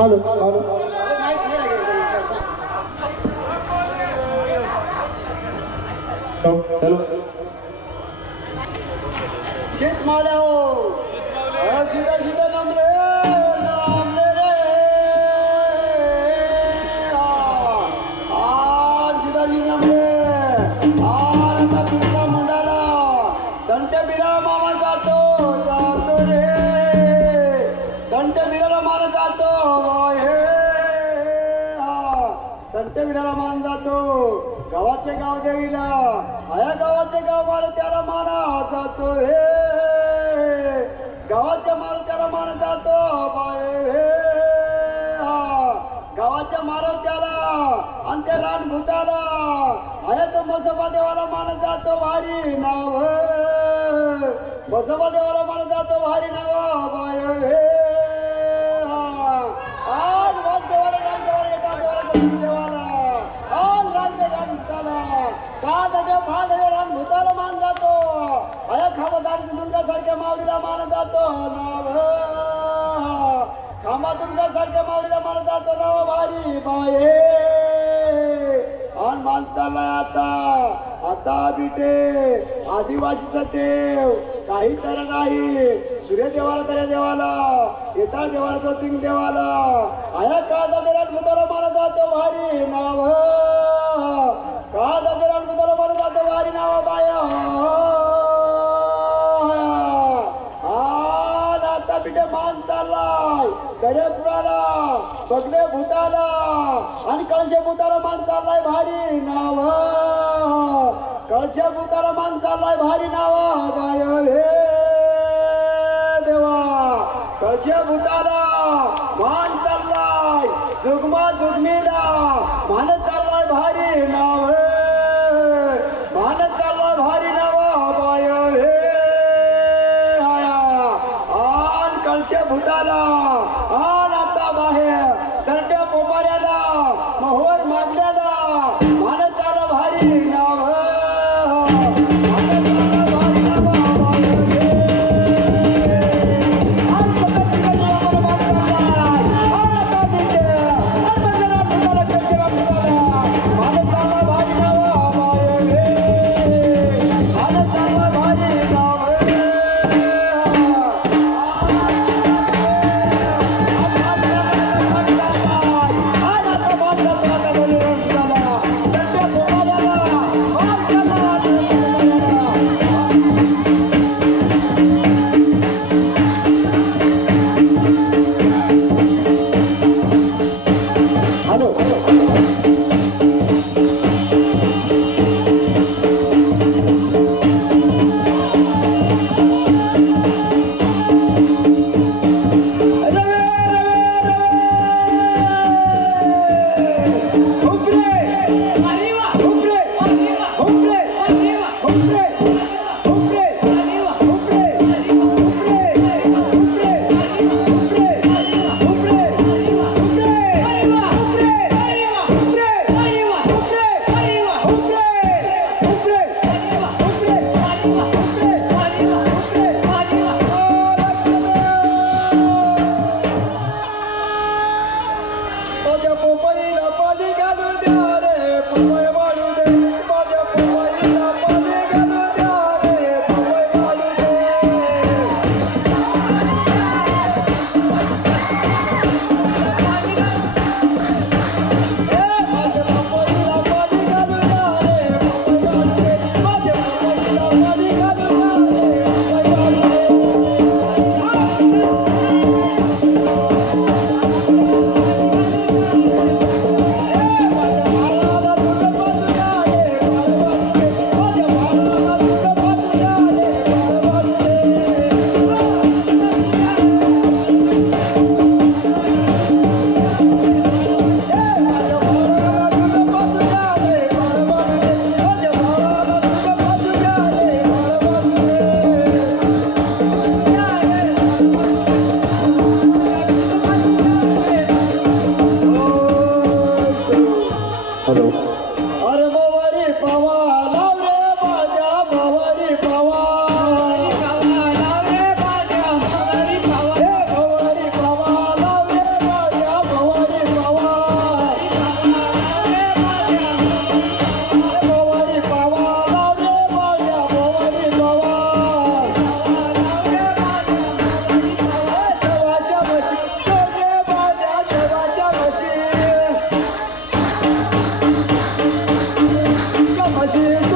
hello hello hello शेत मावल्या हो सीधा सीधा नमले नमले रे सीधा जी नमले आता बिरसा मुंडाला दंटे बिरा मामा जातो जातो रे दंटे बिराला मान जातो हे दंटे बिराला मान जातो गावाचे गाव देवीला आया गावाचे गाव मार त्याला माना जातो हे गावाच्या मार त्याला मान जातो बाय हे गावाच्या मारो त्याला आणि त्या रान भूताला आया तो मसोबा देवाला मान जातो भारी नाव मसोबा देवाला मान जातो भारी नाव बाय हे आज वाद देवाला रान देवाला एका देवाला आज राज्य रान भूताला रान भूताला मान जातो आया खामदार दुर्गा सारख्या माऊलीला मान जातो नाव खामा दुर्गा सारख्या माऊलीला मान जातो नाव भारी बाये आणि माणसाला आता बिटे आदिवासीचा देव काही तर नाही सूर्यदेवाला तऱ्या देवाला येता देवाला तो सिंग देवाला आया का रान भूताला मान जातो भारी नाव का रान भूताला मान जातो भारी नाव बाया पिठे मान चाललाय दर्यापुराला बगले भूताला आणि कळशे भूताला मान चाललाय भारी नाव कळशे भूताला मान चाललाय भारी नाव बाय हे देवा कळशे भूताला मान चाललाय जुगमा जुगमीला मान चाललाय भारी नाव मान चाललाय भारी नाव बाय हे कळशे भूताला आन आता बाहेर तरट्या पोपाऱ्याला मोहर मागण्याला मान चाला भारी नाव मान चाला भारी आदिवासी